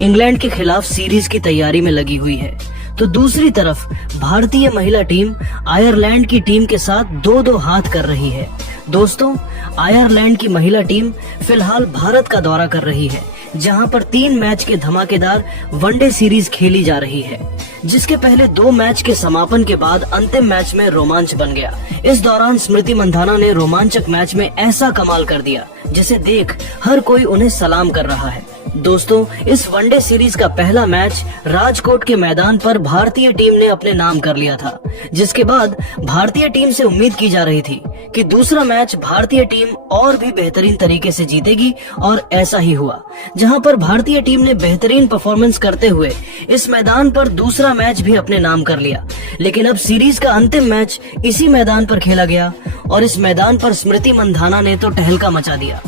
England के खिलाफ series की तैयारी में लगी हुई है, तो दूसरी तरफ भारतीय महिला टीम आयरलैंड की टीम के साथ दो दो हाथ कर रही है। दोस्तों, आयरलैंड की महिला टीम फिलहाल भारत का दौरा कर रही है, जहां पर 3 मैच के धमाकेदार वनडे सीरीज खेली जा रही है, जिसके पहले 2 मैच के समापन के बाद अंतिम मैच में रोमांच बन गया। इस दौरान स्मृति मंधाना ने रोमांचक मैच में ऐसा कमाल कर दिया जिसे देख हर कोई उन्हें सलाम कर रहा है। दोस्तों, इस वनडे सीरीज का पहला मैच राजकोट के मैदान पर भारतीय टीम ने अपने नाम कर लिया था, जिसके बाद भारतीय टीम से उम्मीद की जा रही थी कि दूसरा मैच भारतीय टीम और भी बेहतरीन तरीके से जीतेगी, और ऐसा ही हुआ, जहां पर भारतीय टीम ने बेहतरीन परफॉर्मेंस करते हुए इस मैदान पर दूसरा मैच भी अपने नाम कर लिया। लेकिन अब सीरीज का अंतिम मैच इसी मैदान पर खेला गया और इस मैदान पर स्मृति मंधाना ने तो तहलका मचा दिया।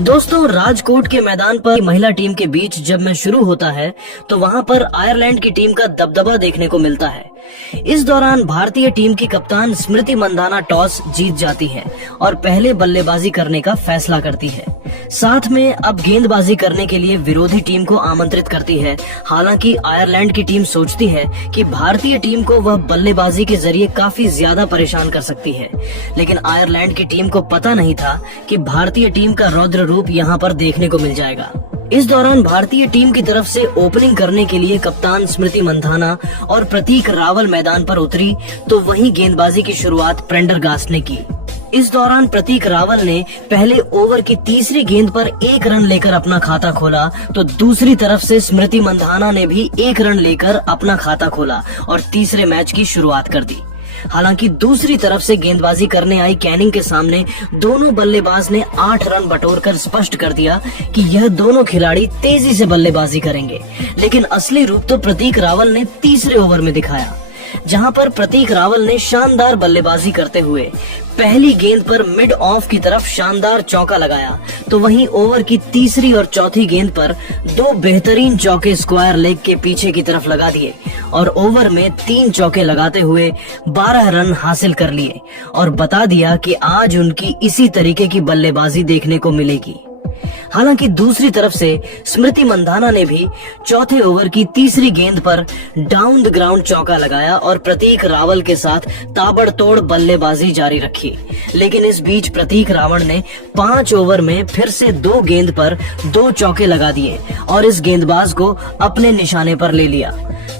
दोस्तों, राजकोट के मैदान पर महिला टीम के बीच जब मैच शुरू होता है तो वहां पर आयरलैंड की टीम का दबदबा देखने को मिलता है। इस दौरान भारतीय टीम की कप्तान स्मृति मंधाना टॉस जीत जाती है और पहले बल्लेबाजी करने का फैसला करती है। साथ में अब गेंदबाजी करने के लिए विरोधी टीम को आमंत्रित करती है। हालांकि आयरलैंड की टीम सोचती है कि भारतीय टीम को वह बल्लेबाजी के जरिए काफी ज्यादा परेशान कर सकती है, लेकिन आयरलैंड की टीम को पता नहीं था कि भारतीय टीम का रौद्र रूप यहाँ पर देखने को मिल जाएगा। इस दौरान भारतीय टीम की तरफ से ओपनिंग करने के लिए कप्तान स्मृति मंधाना और प्रतीक रावल मैदान पर उतरी, तो वहीं गेंदबाजी की शुरुआत प्रेंडरगास्ट ने की। इस दौरान प्रतीक रावल ने पहले ओवर की तीसरी गेंद पर 1 रन लेकर अपना खाता खोला, तो दूसरी तरफ से स्मृति मंधाना ने भी 1 रन लेकर अपना खाता खोला और तीसरे मैच की शुरुआत कर दी। हालांकि दूसरी तरफ से गेंदबाजी करने आई कैनिंग के सामने दोनों बल्लेबाज ने 8 रन बटोरकर स्पष्ट कर दिया कि यह दोनों खिलाड़ी तेजी से बल्लेबाजी करेंगे। लेकिन असली रूप तो प्रतीक रावल ने तीसरे ओवर में दिखाया, जहां पर प्रतीक रावल ने शानदार बल्लेबाजी करते हुए पहली गेंद पर मिड ऑफ की तरफ शानदार चौका लगाया, तो वहीं ओवर की तीसरी और चौथी गेंद पर 2 बेहतरीन चौके स्क्वायर लेग के पीछे की तरफ लगा दिए और ओवर में 3 चौके लगाते हुए 12 रन हासिल कर लिए और बता दिया कि आज उनकी इसी तरीके की बल्लेबाजी देखने को मिलेगी। हालांकि दूसरी तरफ से स्मृति मंधाना ने भी चौथे ओवर की तीसरी गेंद पर डाउन द ग्राउंड चौका लगाया और प्रतीक रावल के साथ ताबड़तोड़ बल्लेबाजी जारी रखी। लेकिन इस बीच प्रतीक रावल ने 5 ओवर में फिर से 2 गेंद पर 2 चौके लगा दिए और इस गेंदबाज को अपने निशाने पर ले लिया।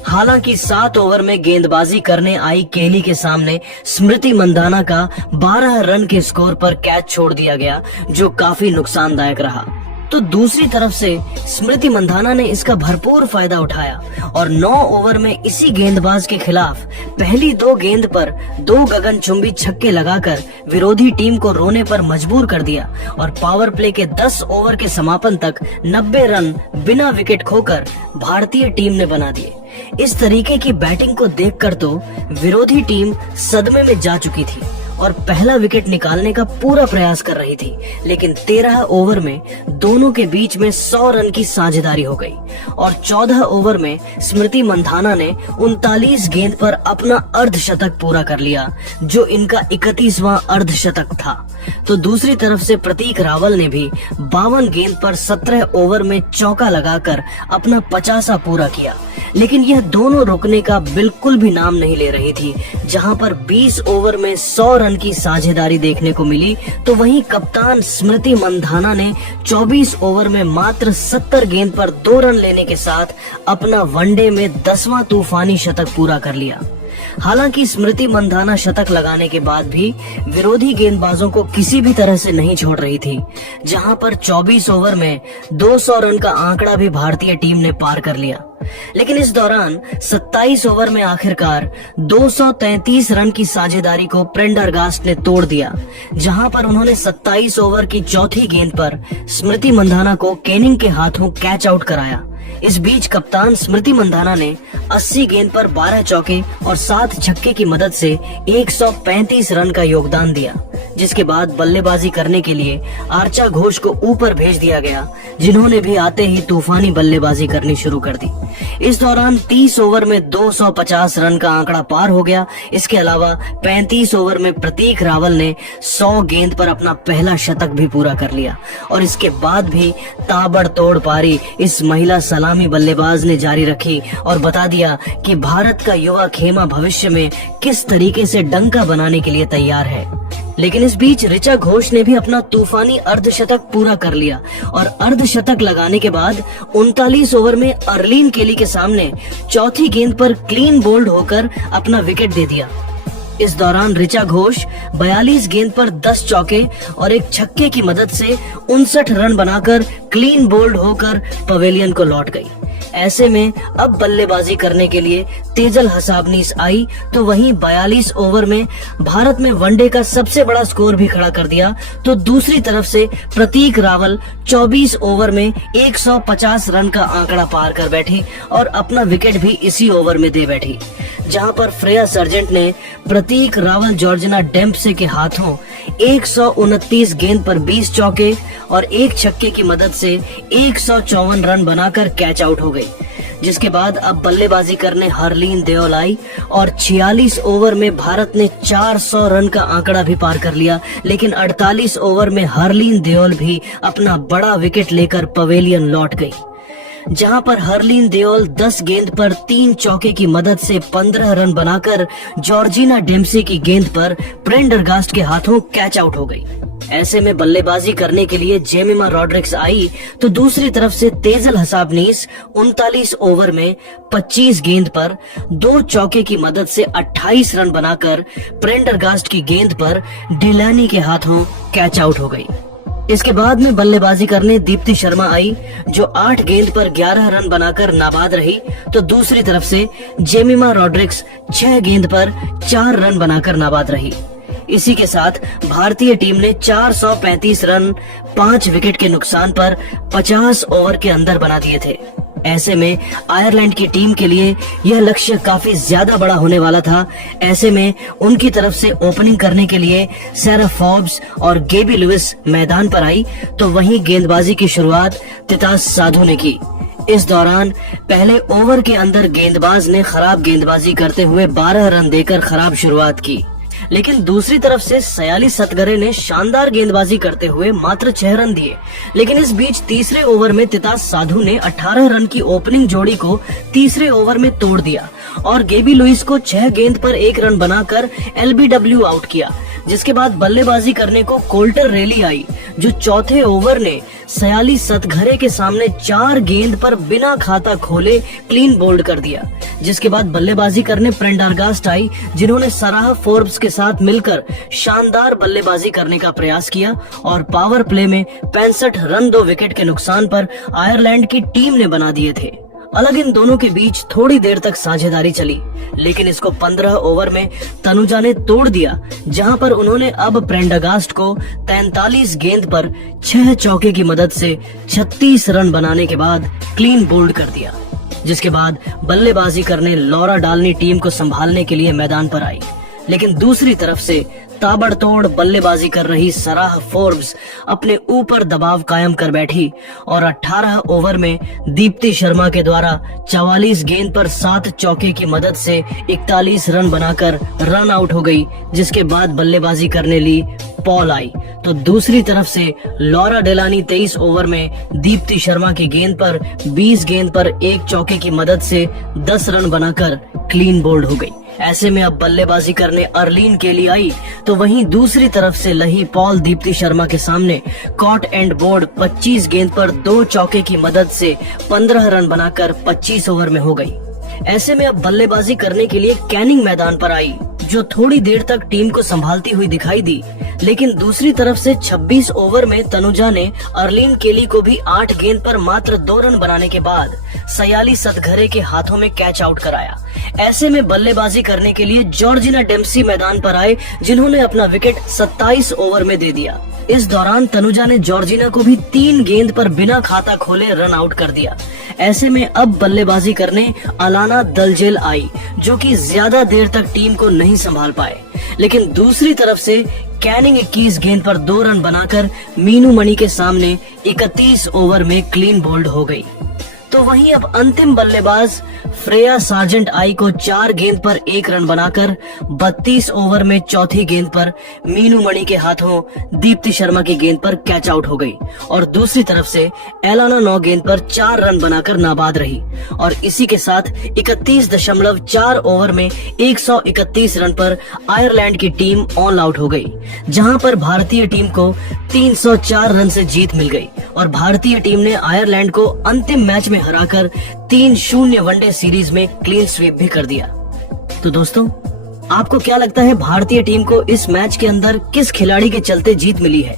हालांकि 7 ओवर में गेंदबाजी करने आई केली के सामने स्मृति मंधाना का 12 रन के स्कोर पर कैच छोड़ दिया गया, जो काफी नुकसानदायक रहा। तो दूसरी तरफ से स्मृति मंधाना ने इसका भरपूर फायदा उठाया और 9 ओवर में इसी गेंदबाज के खिलाफ पहली 2 गेंद पर 2 गगनचुंबी छक्के लगाकर विरोधी टीम को रोने पर मजबूर कर दिया और पावर प्ले के 10 ओवर के समापन तक 90 रन बिना विकेट खोकर भारतीय टीम ने बना दिए। इस तरीके की बैटिंग को देखकर तो विरोधी टीम सदमे में जा चुकी थी और पहला विकेट निकालने का पूरा प्रयास कर रही थी, लेकिन 13 ओवर में दोनों के बीच में 100 रन की साझेदारी हो गई और 14 ओवर में स्मृति मंधाना ने 39 गेंद पर अपना अर्धशतक पूरा कर लिया, जो इनका 31वां अर्धशतक था। तो दूसरी तरफ से प्रतीक रावल ने भी 52 गेंद पर 17 ओवर में चौका लगाकर अपना 50वां पूरा किया, लेकिन यह दोनों रुकने का बिल्कुल भी नाम नहीं ले रही थी। जहां पर 20 ओवर में 100 रन की साझेदारी देखने को मिली, तो वहीं कप्तान स्मृति मंधाना ने 24 ओवर में मात्र 70 गेंद पर 2 रन लेने के साथ अपना वनडे में 10वां तूफानी शतक पूरा कर लिया। हालांकि स्मृति मंधाना शतक लगाने के बाद भी विरोधी गेंदबाजों को किसी भी तरह से नहीं छोड़ रही थी, जहां पर 24 ओवर में 200 रन का आंकड़ा भी भारतीय टीम ने पार कर लिया। लेकिन इस दौरान 27 ओवर में आखिरकार 233 रन की साझेदारी को प्रेंडरगास्ट ने तोड़ दिया, जहां पर उन्होंने 27 ओवर की चौथी गेंद पर स्मृति मंधाना को केनिंग के हाथों कैच आउट कराया। इस बीच कप्तान स्मृति मंधाना ने 80 गेंद पर 12 चौके और 7 छक्के की मदद से 135 रन का योगदान दिया। जिसके बाद बल्लेबाजी करने के लिए आर्चा घोष को ऊपर भेज दिया गया, जिन्होंने भी आते ही तूफानी बल्लेबाजी करनी शुरू कर दी। इस दौरान 30 ओवर में 250 रन का आंकड़ा पार हो गया। इसके अलावा 35 ओवर में प्रतीक रावल ने 100 गेंद पर अपना पहला शतक भी पूरा कर लिया और इसके बाद भी ताबड़तोड़ पारी इस महिला सलामी बल्लेबाज ने जारी रखी और बता दिया कि भारत का युवा खेमा भविष्य में किस तरीके से डंका बनाने के लिए तैयार है। लेकिन इस बीच ऋचा घोष ने भी अपना तूफानी अर्धशतक पूरा कर लिया और अर्धशतक लगाने के बाद 39 ओवर में अर्लीन केली के सामने चौथी गेंद पर क्लीन बोल्ड होकर अपना विकेट दे दिया। इस दौरान ऋचा घोष 42 गेंद पर 10 चौके और एक छक्के की मदद से 59 रन बनाकर क्लीन बोल्ड होकर पवेलियन को लौट गई। ऐसे में अब बल्लेबाजी करने के लिए तेजल हसाबनीस आई तो वहीं 42 ओवर में भारत में वनडे का सबसे बड़ा स्कोर भी खड़ा कर दिया। तो दूसरी तरफ से प्रतीक रावल 24 ओवर में 150 रन का आंकड़ा पार कर बैठी और अपना विकेट भी इसी ओवर में दे बैठी, जहां पर श्रेया सर्जेंट ने प्रतीक रावल जॉर्जिना डेम्पसे के हाथों 129 गेंद पर 20 चौके और एक छक्के की मदद से 154 रन बनाकर कैच आउट हो गई। जिसके बाद अब बल्लेबाजी करने हरलीन देओल आई और 46 ओवर में भारत ने 400 रन का आंकड़ा भी पार कर लिया। लेकिन 48 ओवर में हरलीन देओल भी अपना बड़ा विकेट लेकर पवेलियन लौट गई, जहां पर हरलीन देओल 10 गेंद पर 3 चौके की मदद से 15 रन बनाकर जॉर्जिना डेम्पसे की गेंद पर प्रेंडरगास्ट के हाथों कैच आउट हो गई। ऐसे में बल्लेबाजी करने के लिए जेमिमा रॉड्रिक्स आई तो दूसरी तरफ से तेजल हसाबनीस 39 ओवर में 25 गेंद पर 2 चौके की मदद से 28 रन बनाकर प्रेंडरगास्ट की गेंद पर डिलानी के हाथों कैच आउट हो गई। इसके बाद में बल्लेबाजी करने दीप्ति शर्मा आई जो 8 गेंद पर 11 रन बनाकर नाबाद रही। तो दूसरी तरफ से जेमिमा रॉड्रिक्स 6 गेंद पर 4 रन बनाकर नाबाद रही। इसी के साथ भारतीय टीम ने 435 रन 5 विकेट के नुकसान पर 50 ओवर के अंदर बना दिए थे। ऐसे में आयरलैंड की टीम के लिए यह लक्ष्य काफी ज्यादा बड़ा होने वाला था। ऐसे में उनकी तरफ से ओपनिंग करने के लिए सैरा फोर्ब्स और गेबी लुइस मैदान पर आई तो वहीं गेंदबाजी की शुरुआत तितास साधु ने की। इस दौरान पहले ओवर के अंदर गेंदबाज ने खराब गेंदबाजी करते हुए 12 रन देकर खराब शुरुआत की, लेकिन दूसरी तरफ से सयाली सतगरे ने शानदार गेंदबाजी करते हुए मात्र 6 रन दिए। लेकिन इस बीच तीसरे ओवर में तितास साधु ने 18 रन की ओपनिंग जोड़ी को तीसरे ओवर में तोड़ दिया और गेबी लुइस को 6 गेंद पर 1 रन बनाकर LBW आउट किया। जिसके बाद बल्लेबाजी करने को कोल्टर रेली आई जो चौथे ओवर ने सयाली सतघरे के सामने 4 गेंद पर बिना खाता खोले क्लीन बोल्ड कर दिया। जिसके बाद बल्लेबाजी करने प्रेंडरगास्ट आई जिन्होंने सराह फोर्ब्स के साथ मिलकर शानदार बल्लेबाजी करने का प्रयास किया और पावर प्ले में 65 रन 2 विकेट के नुकसान पर आयरलैंड की टीम ने बना दिए थे। अलग इन दोनों के बीच थोड़ी देर तक साझेदारी चली, लेकिन इसको 15 ओवर में तनुजा ने तोड़ दिया, जहां पर उन्होंने अब प्रेंडरगास्ट को 43 गेंद पर 6 चौके की मदद से 36 रन बनाने के बाद क्लीन बोल्ड कर दिया। जिसके बाद बल्लेबाजी करने लॉरा डालनी टीम को संभालने के लिए मैदान पर आई, लेकिन दूसरी तरफ से ताबड़तोड़ बल्लेबाजी कर रही सराह फोर्ब्स अपने ऊपर दबाव कायम कर बैठी और 18 ओवर में दीप्ति शर्मा के द्वारा 44 गेंद पर 7 चौके की मदद से 41 रन बनाकर रन आउट हो गई। जिसके बाद बल्लेबाजी करने ली पॉल आई तो दूसरी तरफ से लॉरा डेलानी 23 ओवर में दीप्ति शर्मा की गेंद पर 20 गेंद पर 1 चौके की मदद से 10 रन बनाकर क्लीन बोल्ड हो गई। ऐसे में अब बल्लेबाजी करने अर्लीन केली आई तो वहीं दूसरी तरफ से लही पॉल दीप्ति शर्मा के सामने कॉट एंड बोर्ड 25 गेंद पर 2 चौके की मदद से 15 रन बनाकर 25 ओवर में हो गई। ऐसे में अब बल्लेबाजी करने के लिए कैनिंग मैदान पर आई जो थोड़ी देर तक टीम को संभालती हुई दिखाई दी, लेकिन दूसरी तरफ से 26 ओवर में तनुजा ने अर्लीन केली को भी 8 गेंद पर मात्र 2 रन बनाने के बाद सयाली सतघरे के हाथों में कैच आउट कराया। ऐसे में बल्लेबाजी करने के लिए जॉर्जिना डेम्पसी मैदान पर आए जिन्होंने अपना विकेट 27 ओवर में दे दिया। इस दौरान तनुजा ने जॉर्जिना को भी 3 गेंद पर बिना खाता खोले रन आउट कर दिया। ऐसे में अब बल्लेबाजी करने अलाना दलजेल आई जो कि ज्यादा देर तक टीम को नहीं संभाल पाए, लेकिन दूसरी तरफ से कैनिंग 21 गेंद पर 2 रन बनाकर मीनू मणि के सामने 31 ओवर में क्लीन बोल्ड हो गई। तो वहीं अब अंतिम बल्लेबाज फ्रेया सार्जेंट आई को 4 गेंद पर 1 रन बनाकर 32 ओवर में चौथी गेंद पर मीनू मणि के हाथों दीप्ति शर्मा की गेंद पर कैच आउट हो गई और दूसरी तरफ से एलाना 9 गेंद पर 4 रन बनाकर नाबाद रही और इसी के साथ 31.4 ओवर में 131 रन पर आयरलैंड की टीम ऑल आउट हो गई, जहां पर भारतीय टीम को 304 रन से जीत मिल गई और भारतीय टीम ने आयरलैंड को अंतिम मैच में हराकर 3-0 वनडे सीरीज में क्लीन स्वीप भी कर दिया। तो दोस्तों, आपको क्या लगता है भारतीय टीम को इस मैच के अंदर किस खिलाड़ी के चलते जीत मिली है?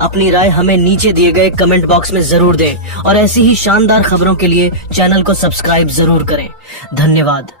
अपनी राय हमें नीचे दिए गए कमेंट बॉक्स में जरूर दें और ऐसी ही शानदार खबरों के लिए चैनल को सब्सक्राइब जरूर करें। धन्यवाद।